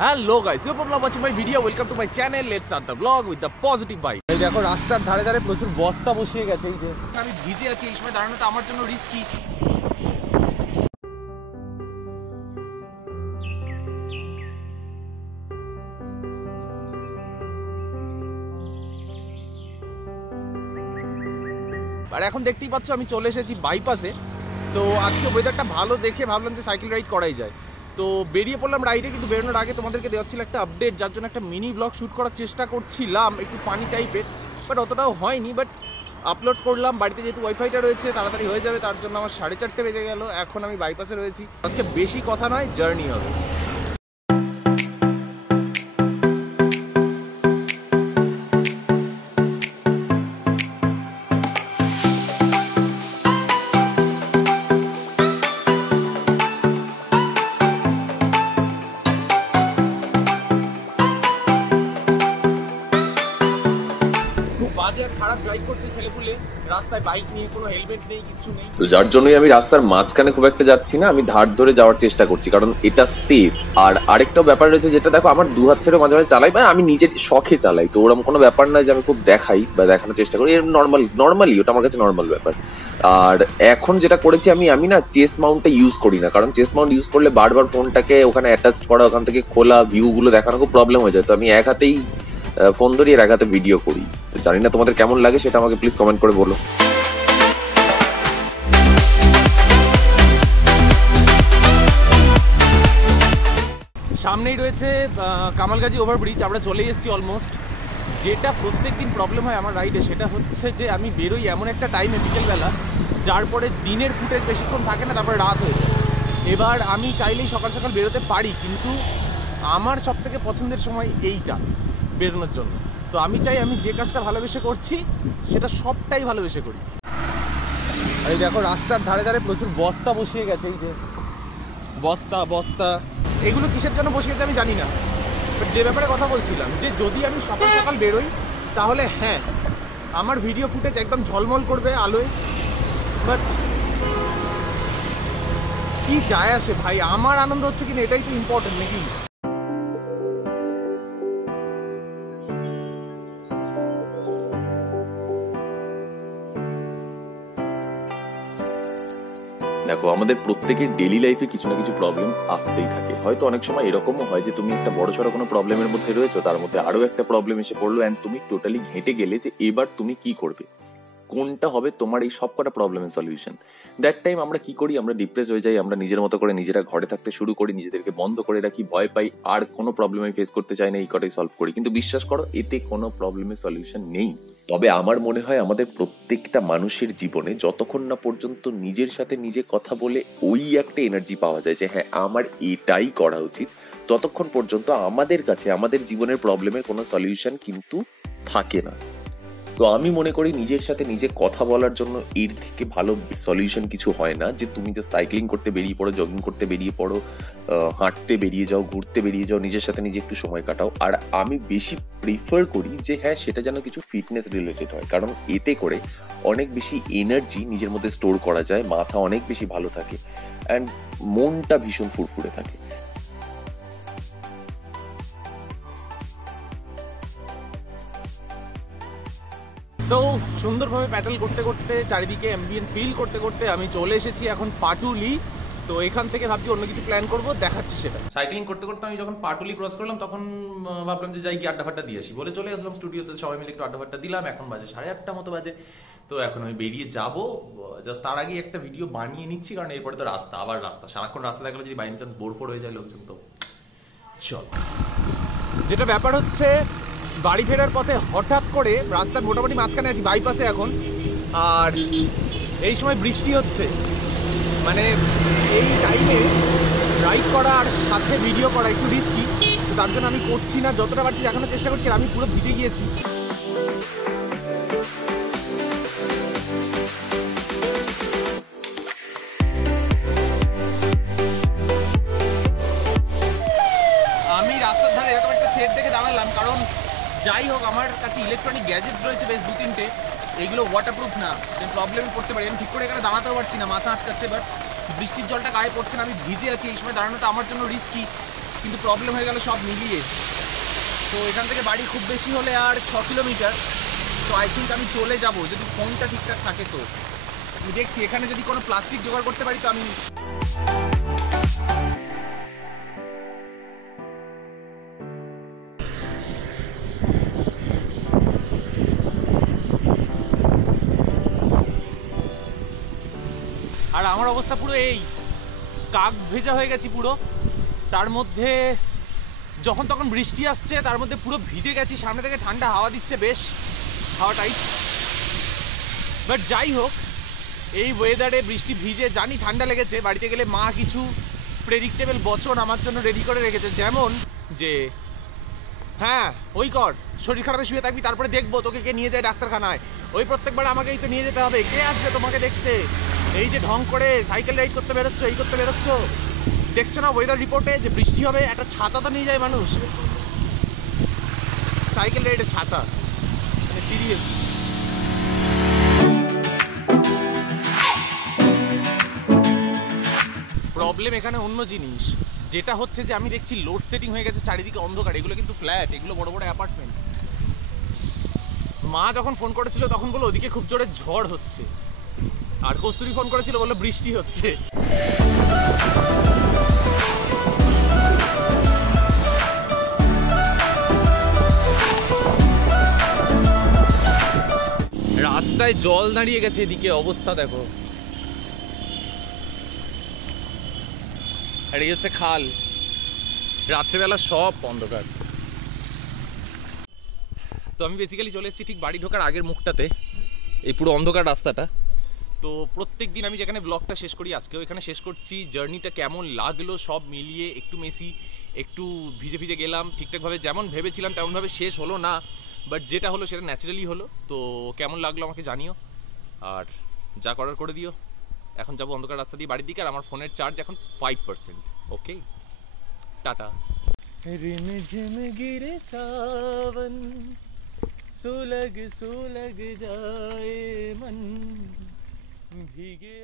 Hello guys, you're probably watching my video. Welcome to my channel. Let's start the vlog with the positive vibe. এই দেখো রাস্তার ধারে ধারে প্রচুর বস্তা বসিয়ে গেছে। এই যে আমি ভিজে আছি, এই সময় দাঁড়ানোটা আমার জন্য রিস্কি। আর এখন দেখতেই পাচ্ছ আমি চলে এসেছি বাইপাসে। তো আজকে ওয়েদারটা ভালো দেখে ভাবলাম যে সাইকেল রাইড করাই যায়। তো বেরিয়ে পড়লাম রাইডে, কিন্তু বেরোনোর আগে তোমাদেরকে দেওয়া ছিল একটা আপডেট, যার জন্য একটা মিনি ব্লগ শ্যুট করার চেষ্টা করছিলাম, একটু ফানি টাইপের, বাট অতটাও হয়নি। বাট আপলোড করলাম, বাড়িতে যেহেতু ওয়াইফাইটা রয়েছে তাড়াতাড়ি হয়ে যাবে, তার জন্য আমার 4:30 বেজে গেল। এখন আমি বাইপাসে রয়েছি। আজকে বেশি কথা নয়, জার্নি হবে। খারাপ ড্রাইভ করছে ছেলেপুলে, রাস্তায় বাইক নিয়ে, কোনো হেলমেট নেই, কিছু নেই। তো যার জন্যই আমি রাস্তার মাঝখানে খুব একটা যাচ্ছি না, আমি ধার ধরে যাওয়ার চেষ্টা করছি, কারণ এটা সেফ। আর আরেকটা ব্যাপার রয়েছে, যেটা দেখো আমার দু হাত ছেড়ে মাঝে মাঝে চালাই, বা আমি নিজের শখে চালাই, তো ওরকম কোনো ব্যাপার নয় যে আমি খুব দেখাই বা দেখানোর চেষ্টা করি। এর নর্মালি ওটা আমার কাছে নর্মাল ব্যাপার। আর এখন যেটা করেছি আমি না চেস্ট মাউন্টটা ইউজ করি না, কারণ চেস্ট মাউন্ট ইউজ করলে বারবার ফোনটাকে ওখানে অ্যাটাচ করা, ওখান থেকে খোলা ভিউগুলো দেখানো খুব প্রবলেম হয়ে যায়। তো আমি এক হাতেই ফোন ধরি আর এক হাতে ভিডিও করি। তো জানি না তোমাদের কেমন লাগে, সেটা আমাকে প্লিজ কমেন্ট করে বলো। সামনেই রয়েছে কামালগাজী ওভারব্রিজ, আমরা চলে এসেছি অলমোস্ট। যেটা প্রত্যেকদিন প্রবলেম হয় আমার রাইডে, সেটা হচ্ছে যে আমি বেরোই এমন একটা টাইমে বিকেলবেলা, যার পরে দিনের ফুটেজ বেশিক্ষণ থাকে না, তারপরে রাত হয়ে যায়। এবার আমি চাইলেই সকাল সকাল বেরোতে পারি, কিন্তু আমার সবথেকে পছন্দের সময় এইটা বেরোনোর জন্য। তো আমি চাই আমি যে কাজটা ভালোবেসে করছি সেটা সবটাই ভালোবেসে করি। আর এই দেখো রাস্তার ধারে ধারে প্রচুর বস্তা বসিয়ে গেছে। এই যে বস্তা এগুলো কিসের জন্য বসিয়েছে আমি জানি না, বাট যে ব্যাপারে কথা বলছিলাম, যে যদি আমি সকাল সকাল বেরোই তাহলে হ্যাঁ আমার ভিডিও ফুটেজ একদম ঝলমল করবে আলোয়, বাট কি যায় আসে ভাই, আমার আনন্দ হচ্ছে কিনা এটাই তো ইম্পর্টেন্ট নাকি। দেখো আমাদের প্রত্যেকের ডেইলি লাইফে কিছু না কিছু প্রবলেম আসতেই থাকে। হয়তো অনেক সময় এরকমও হয় যে তুমি একটা বড়সড় কোনো প্রবলেমের মধ্যে রয়েছো, তার মধ্যে আরো একটা প্রবলেম এসে পড়লো, এন্ড তুমি টোটালি ঘেঁটে গেলে যে এবার তুমি কি করবে, কোনটা হবে তোমার এই সব কটা প্রবলেমের সলিউশন। দ্যাট টাইম আমরা কি করি, আমরা ডিপ্রেস হয়ে যাই, আমরা নিজের মতো করে নিজেরা ঘরে থাকতে শুরু করি, নিজেদেরকে বন্ধ করে রাখি, ভয় পাই, আর কোনো প্রবলেম আমি ফেস করতে চাই না, এই কটাই সলভ করি। কিন্তু বিশ্বাস করো, এতে কোনো প্রবলেমের সলিউশন নেই। তবে আমার মনে হয় আমাদের প্রত্যেকটা মানুষের জীবনে যতক্ষণ না পর্যন্ত নিজের সাথে নিজে কথা বলে ওই একটা এনার্জি পাওয়া যায় যে হ্যাঁ আমার এটাই করা উচিত, ততক্ষণ পর্যন্ত আমাদের কাছে আমাদের জীবনের প্রবলেমের কোনো সলিউশন কিন্তু থাকে না। তো আমি মনে করি নিজের সাথে নিজে কথা বলার জন্য এর থেকে ভালো সলিউশন কিছু হয় না, যে তুমি যে সাইক্লিং করতে বেরিয়ে পড়ো, জগিং করতে বেরিয়ে পড়ো, হাঁটতে বেরিয়ে যাও, ঘুরতে বেরিয়ে যাও, নিজের সাথে নিজে একটু সময় কাটাও। আর আমি বেশি প্রিফার করি যে হ্যাঁ সেটা যেন কিছু ফিটনেস রিলেটেড হয়, কারণ এতে করে অনেক বেশি এনার্জি নিজের মধ্যে স্টোর করা যায়, মাথা অনেক বেশি ভালো থাকে, অ্যান্ড মনটা ভীষণ ফুরফুরে থাকে। সো সুন্দরভাবে প্যাডেল করতে করতে, চারিদিকে অ্যাম্বিয়েন্স ফিল করতে করতে আমি চলে এসেছি এখন পাটুলি। তো এখান থেকে ভাবছি অন্য কিছু প্ল্যান করবো, দেখাচ্ছি সেটা। সাইক্লিং করতে করতে আমি যখন পাটুলি ক্রস করলাম, তখন ভাবলাম যে যাই গিয়ে আড্ডা ফাড্ডা দিয়ে আসি, বলে চলে আসলাম স্টুডিওতে। সবাই মিলে একটু আড্ডা ফাড্ডা দিলাম। এখন বাজে 8:30 মতো বাজে। তো এখন আমি বেরিয়ে যাবো, জাস্ট তার আগে একটা ভিডিও বানিয়ে নিচ্ছি, কারণ এরপরে তো রাস্তা, আবার রাস্তা, সারাক্ষণ রাস্তা দেখালে যদি বাই চান্স বোর হয়ে যায় লোকজন, তো চল। যেটা ব্যাপার হচ্ছে, বাড়ি ফেরার পথে হঠাৎ করে রাস্তার মোটামুটি মাঝখানে আছি, বাইপাসে এখন, আর এই সময় বৃষ্টি হচ্ছে। মানে এই টাইমে রাইড করা আর সাথে ভিডিও করা একটু রিস্কি, তো তার জন্য আমি করছি না। যতটা পারছি দেখানোর চেষ্টা করছি, আমি পুরো ভিজে গিয়েছি। আমি রাস্তার ধারে এরকম একটা সেট দেখে দাঁড়ালাম, কারণ যাই হোক আমার কাছে ইলেকট্রনিক গ্যাজেটস রয়েছে বেশ 2-3টে, এইগুলো ওয়াটারপ্রুফ না, প্রবলেমে পড়তে পারি। আমি ঠিক করে এখানে দাঁড়াতেও পারছি না, মাথা আটকাচ্ছে, বাট বৃষ্টির জলটা গায়ে পড়ছে না, আমি ভিজে আছি, এই সময় দাঁড়ানোটা আমার জন্য রিস্কি। কিন্তু প্রবলেম হয়ে গেল সব মিলিয়ে। তো এখান থেকে বাড়ি খুব বেশি হলে আর 6 কিলোমিটার। তো আই থিঙ্ক আমি চলে যাব যদি ফোনটা ঠিকঠাক থাকে। তো আমি দেখছি এখানে যদি কোনো প্লাস্টিক জোগাড় করতে পারি তো আমি। আর আমার অবস্থা পুরো এই কাক ভেজা হয়ে গেছি পুরো। তার মধ্যে যখন তখন বৃষ্টি আসছে, তার মধ্যে পুরো ভিজে গেছি। সামনে থেকে ঠান্ডা হাওয়া দিচ্ছে, বেশ হাওয়া টাইট। বাট যাই হোক, এই ওয়েদারে বৃষ্টি ভিজে জানি ঠান্ডা লেগেছে। বাড়িতে গেলে মা কিছু প্রেডিক্টেবল বচন আমার জন্য রেডি করে রেখেছে, যেমন যে হ্যাঁ ওই কর, শরীর খারাপে শুয়ে থাকবি, তারপরে দেখবো তোকে কে নিয়ে যায় ডাক্তারখানায়। ওই প্রত্যেকবার আমাকেই তো নিয়ে যেতে হবে, কে আসবে তোমাকে দেখতে? এই যে ঢং করে সাইকেল রাইড করতে বেরোচ্ছ, এই করতে বেরোচ্ছ, দেখছো না ওয়েদার রিপোর্টে যে বৃষ্টি হবে? একটা ছাতা তো নিয়ে যায় মানুষ, সাইকেল রাইডে ছাতা, মানে সিরিয়াস। প্রবলেম এখানে অন্য জিনিস, যেটা হচ্ছে যে আমি দেখছি লোডশেডিং হয়ে গেছে, চারিদিকে অন্ধকার। এগুলো কিন্তু ফ্ল্যাট, এগুলো বড় বড় অ্যাপার্টমেন্ট। মা যখন ফোন করেছিল তখন বললো ওদিকে খুব জোরে ঝড় হচ্ছে, আর কস্তুরী ফোন করেছিল বললো বৃষ্টি হচ্ছে। রাস্তায় জল দাঁড়িয়ে গেছে, এদিকে অবস্থা দেখো। আর এই হচ্ছে খাল, রাত্রেবেলা সব অন্ধকার। তো আমি বেসিক্যালি চলে এসেছি ঠিক বাড়ি ঢোকার আগের মুখটাতে, এই পুরো অন্ধকার রাস্তাটা। তো প্রত্যেক দিন আমি যেখানে ব্লগটা শেষ করি, আজকেও এখানে শেষ করছি। জার্নিটা কেমন লাগলো সব মিলিয়ে, একটু মেসি, একটু ভিজে ভিজে গেলাম, ঠিকঠাকভাবে যেমন ভেবেছিলাম তেমনভাবে শেষ হলো না, বাট যেটা হলো সেটা ন্যাচারালি হলো। তো কেমন লাগলো আমাকে জানিও, আর যা করার করে দিও। এখন যাবো অন্ধকার রাস্তা দিয়ে বাড়ির দিকে, আর আমার ফোনের চার্জ এখন 5%। ওকে, টাটা। रिमझिम गिरे सावन, सुलग सुलग जाए मन, भीगे